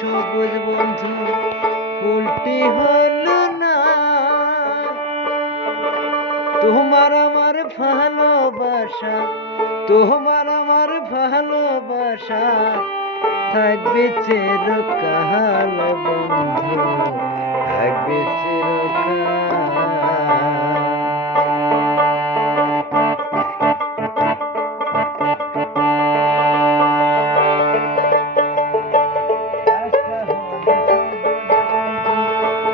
সবুজ বন্ধু ফুলটি হলো না। তোমার আমার ভালোবাসা, তোমার আমার ভালোবাসা থাকবে চিরকাল বন্ধু, থাকবে চিরকাল।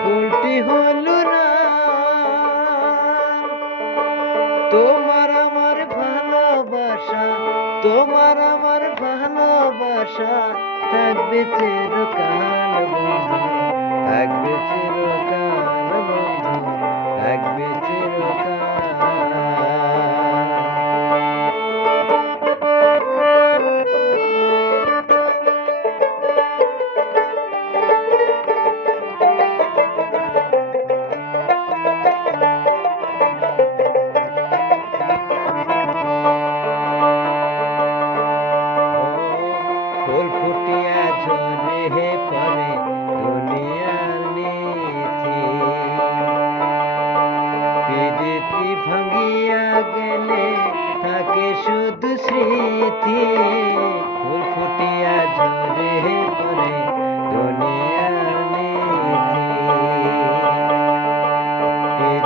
ফুলটি হলো না। তোমার আমার ভালোবাসা, তোমার আমার ভালোবাসা থাকবে চিরকাল বন্ধু, থাকবে চিরকাল বন্ধু, থাকবে চিরকাল। ফুল ফুটিয়া ঝরে পরে দুনিয়ার নিথি, প্রীতি ভাঙিয়া গেলে থাকে শুধু স্মৃতি। ফুল ফুটিয়া ঝরে পরে দুনিয়ার নিথি,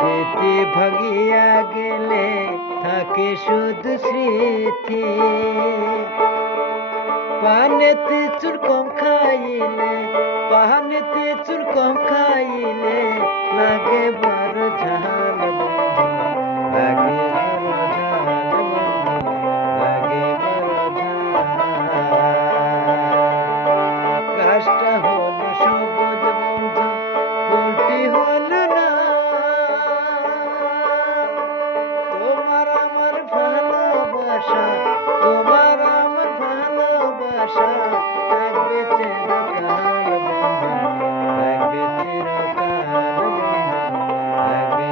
প্রীতি ভাঙিয়া গেলে থাকে শুধু স্মৃতি। পানেতে চুর কম খাইলে, পানেতে চুর কম খাইলে লাগে বড় ঝাল বন্ধু, লাগে বড় ঝাল বন্ধু, লাগে বড় ঝাল। গাছটা হলো সবুজ বন্ধু ফুলটি হলো না। তোমার আমার ভালোবাসা, তোমার আমার ভালোবাসা থাকবে চিরকাল বন্ধু, থাকবে চিরকাল বন্ধু, থাকবে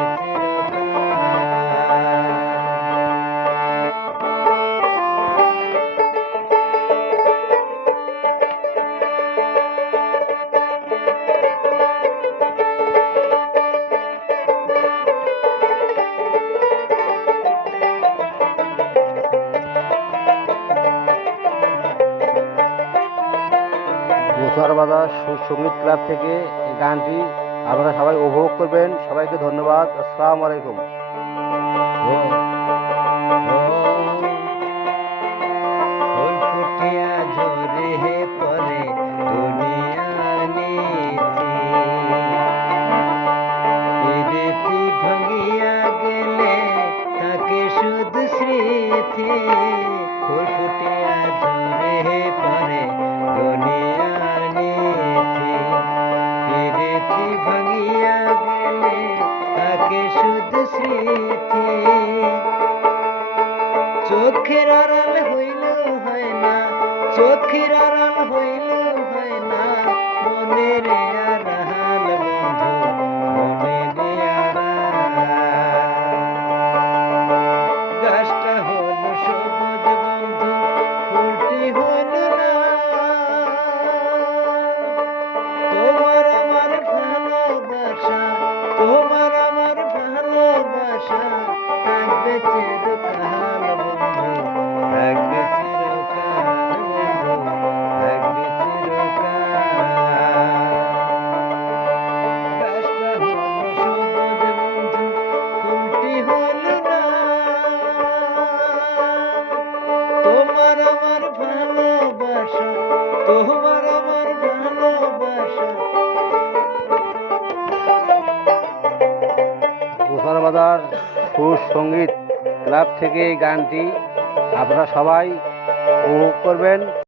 মুসারবাজার সঙ্গীত ক্লাব থেকে এই গানটি আপনারা সবাই উপভোগ করবেন। সবাইকে ধন্যবাদ। আসসালামু আলাইকুম। ফুল ফুটিয়া ঝরে পরে দুনিয়ার নিথি, প্রীতি ভাঙিয়া গেলে থাকে শুধু স্মৃতি। ফুল ফুটিয়া ঝরে পরে দুনিয়ার নিথি, প্রীতি ভাঙিয়া গেলে থাকে শুধু স্মৃতি। চোখের আড়াল হইলেও হয় না, চোখের আড়াল হইলেও হয় না মনের আড়াল বন্ধু, মনের আড়াল। গাছটা হলো সবুজ বন্ধু ফুলটি হলো না। তোমার আমার ভালোবাসা, তোমার আমার ভালোবাসা থাকবে চিরকাল বন্ধু, থাকবে চিরকাল বন্ধু, থাকবে চিরকাল। গাছটা হলো সবুজ বন্ধু ফুলটি হলো না। তোমার আমার ভালোবাসা, তোমার আমার ভালোবাসা। মুসারবাজার সঙ্গীত ক্লাব থেকে এই গানটি আপনারা সবাই উপভোগ করবেন।